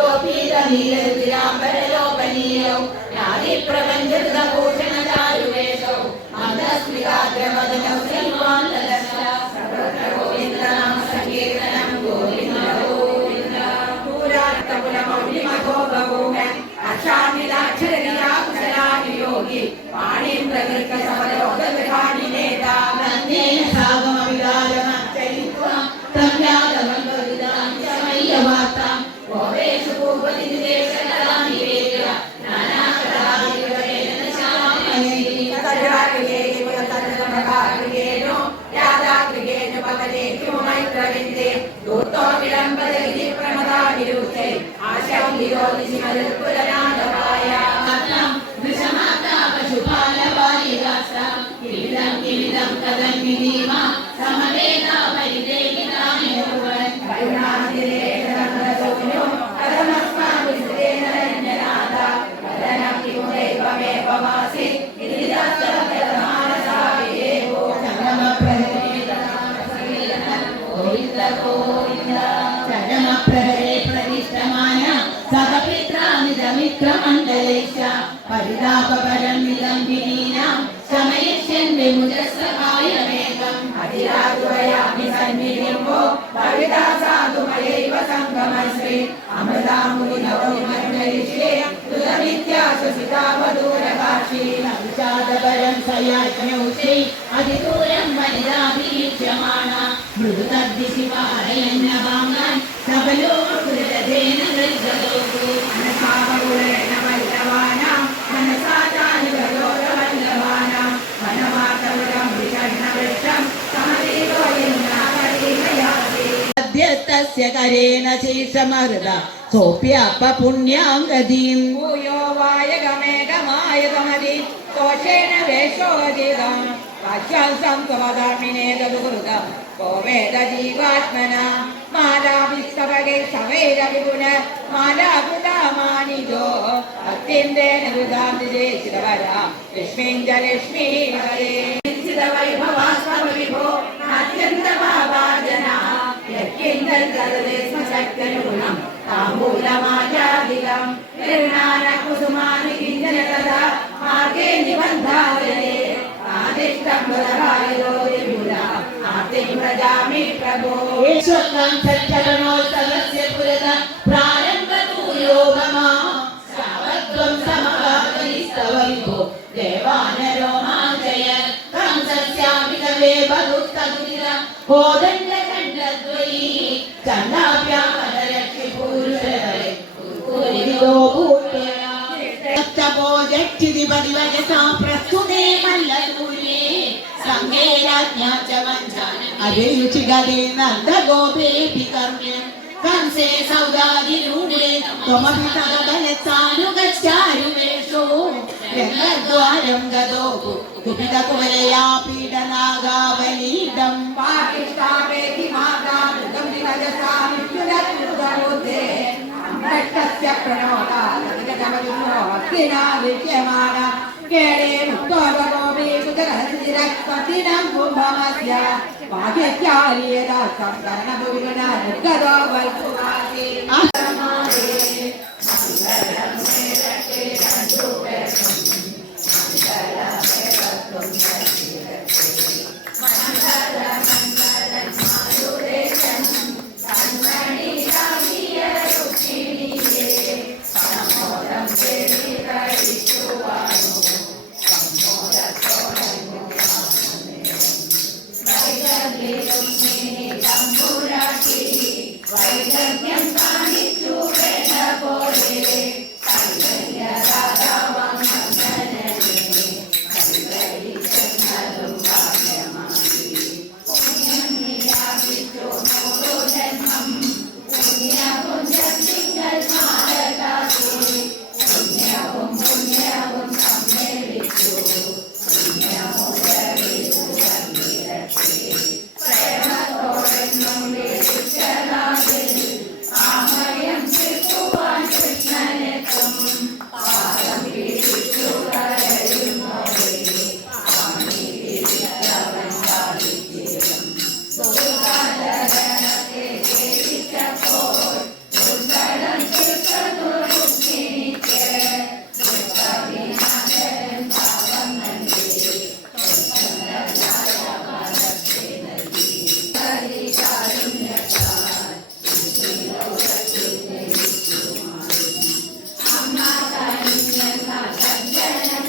പ്രവിശേഷവിനിത്തഗാത്രൗ ഗോപീതനീലരുതിരാംബരലോപനീയൗ നാദിപ്രപഞ്ചഭൂഷണചാരുവേശൗ മന്ദസ്മിതാഗ്രമദനൗ ശ്രീമാൻ ഗോവിന്ദനാമ സങ്കീർത്തനം ഗോവിന്ദ ഗോവിന്ദ പൂരാത്തകുലമൗലിമഹോ ബഹൂമൻ വദനമിമുദൈവമേവമാസി ഇതി ദത്തമാനസാവിദേവോ ഗോവിന്ദ ഗോവിന്ദ ചരമപ്രഹരേ പ്രതിഷ്ഠമാന സഹപിത്രാമിതമിത്രമണ്ഡലേശ പരിതാപപരം നിലംബിനീനാം ശമയഷ്യൻ विमुजस्तकायमेकम् अधिराजुवयामि सन्निधिम्बो भविता साधु मयैव सङ्गमश्री अमृतामुदिनवोमर्मरिषे सुतमित्यासुसितावदूरकाशी लङ्चादपरं सयाज्ञौषि अधिदूरं वनिदाभिरीच्यमाणा मृदुतद्दिशि पारयन्नवाङ्गन् सबलो കരേണ ശേഷമഹൃത സോപ്യാപ്പ പുണ്യാംഗതീം. ഭൂയോ വായകമേകമായകമതി ദോഷേണ വേഷോചിതം കാശ്വാസം സ്വമധർമ്മിനേതദുഹൃത കോ വേദ ജീവാത്മന മാലാഭിസ്തവകൈ സവൈരവിപുന മാലാകൃതാമാനിജോ അത്യന്തേന വിദേശിതവര ലക്ഷ്മീം ച ലക്ഷ്മീ ഹരേ. വൈഭവാസ്തവ വിഭോ അത്യന്ത చక్రగుణం తాంబూలమాచాదిలం నిర్ణాన కుసుమాని కించన తదా మార్గే నిబంధాయనే ఆదిష్టం బలహాయో విపుల ఆర్తిం ప్రజామి ప్రభో. ఏశ్వరం సచ్చరణో సదస్య పురద ప్రారంభతు యోగమా సావత్వం अरे रुचिगले नंद गोपेऽपि कर्म्य कंसे सौदादिरूढे त्वमपि तदबलत्सानुगच्छारुमेषु रङ्गद्वारं गतो कुपितकुवलया पीडनागावलीडं पाकिष्ठापेति माता मृगं विभजसा अम्बष्टस्य प्रणोदा तदिगतमजुनोऽस्तिना विद्यमान केळे मुक्तोपगोपी कुतरहसिरक्पतिनं कुम्भमस्य वाक्यत्यार्येदा सम्करणभुविगुण निर्गतो वल्पुवासि ಜನ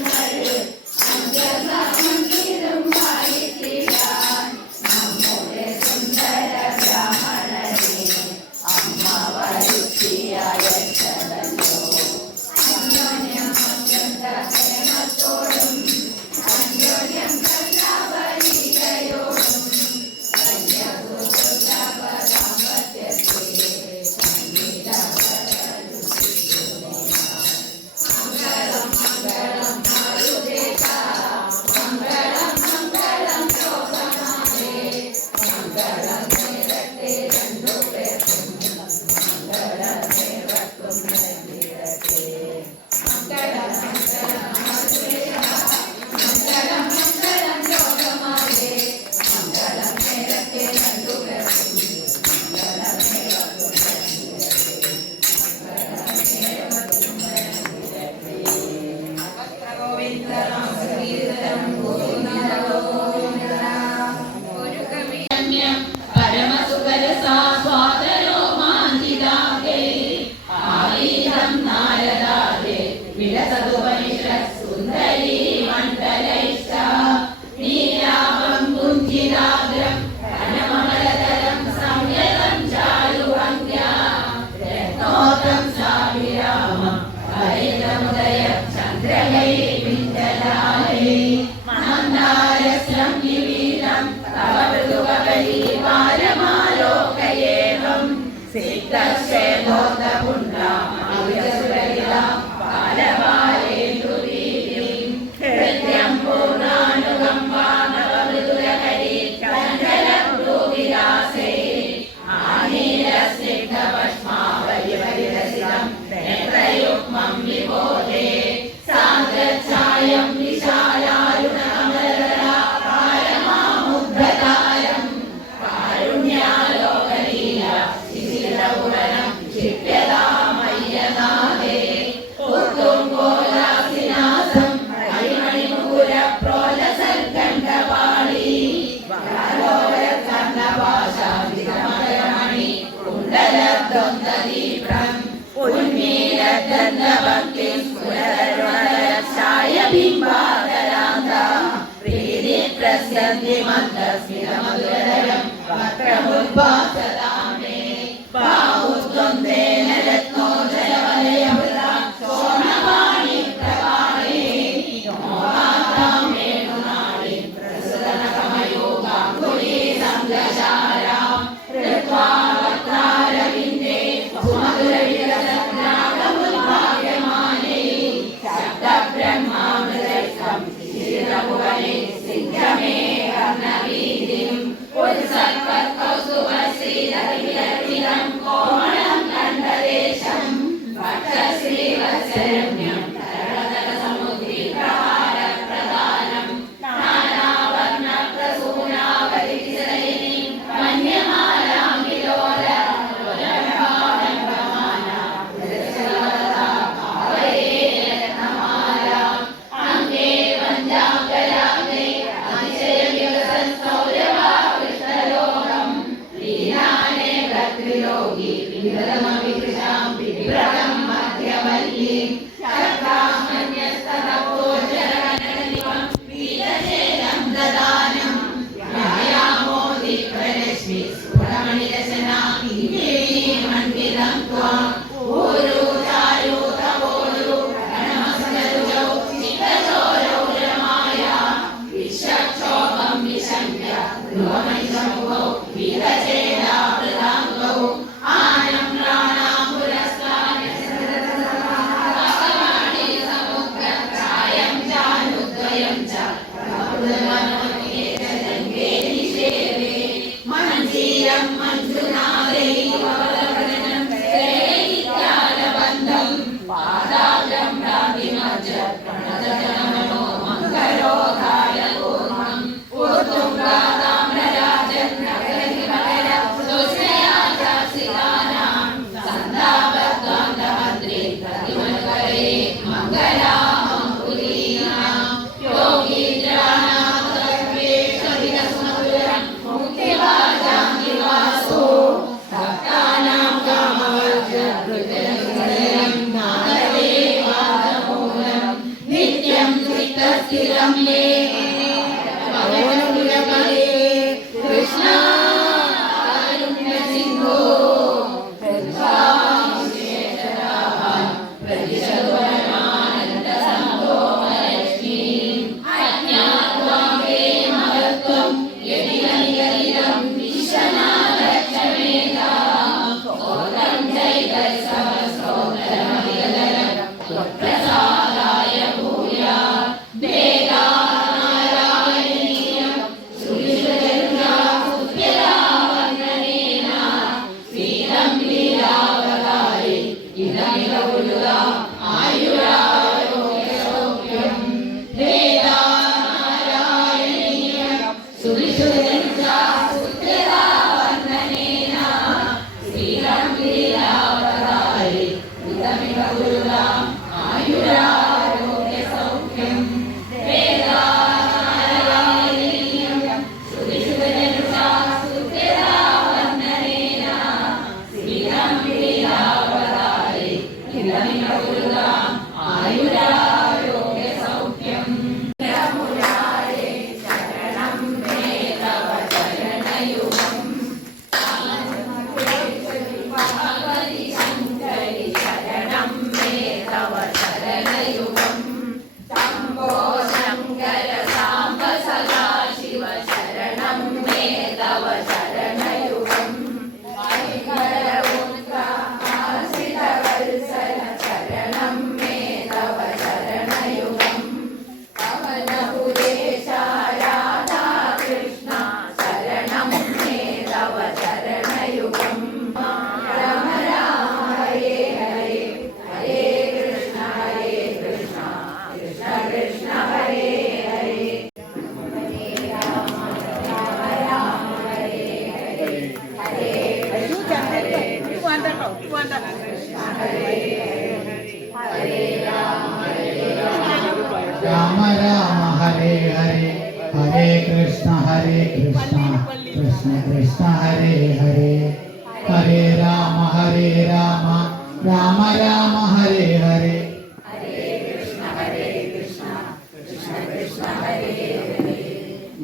நிலையகுதா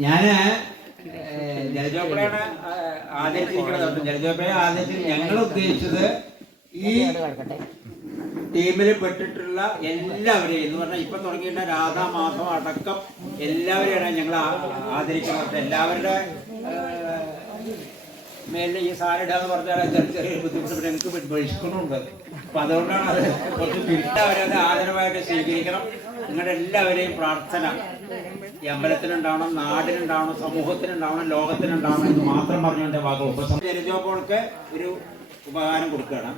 ഞാൻ ജലജോപ്പളയാണ് ആദരിച്ചിരിക്കുന്നത് ജലജോപ്പളയെ ആദരിച്ച് ഞങ്ങൾ ഉദ്ദേശിച്ചത് ഈ ടീമിൽ പെട്ടിട്ടുള്ള എല്ലാവരെയും എന്ന് പറഞ്ഞാൽ ഇപ്പൊ തുടങ്ങിയിട്ട് രാധാ മാധവ അടക്കം എല്ലാവരെയാണ് ഞങ്ങൾ ആദരിക്കുന്നത്. എല്ലാവരുടെ മേലിൽ ഈ സാധനം ഇടാന്ന് പറഞ്ഞാൽ ചെറിയ ചെറിയ ബുദ്ധിമുട്ട് ഞങ്ങൾക്ക് ബഹിഷ്കരണമുണ്ട് അപ്പൊ അതുകൊണ്ടാണ് അത് കുറച്ച് പിരിട്ടവരത് ആദരവായിട്ട് സ്വീകരിക്കണം. നിങ്ങളുടെ എല്ലാവരെയും പ്രാർത്ഥന ഈ അമ്പലത്തിനുണ്ടാവണം നാടിനുണ്ടാവണം സമൂഹത്തിനുണ്ടാവണം ലോകത്തിനുണ്ടാവണം എന്ന് മാത്രം പറഞ്ഞുകൊണ്ട് വാക്കുകൾ ഉപസം ജലജോപോൾക്ക് ഒരു ഉപകാരം കൊടുക്കുകയാണ്.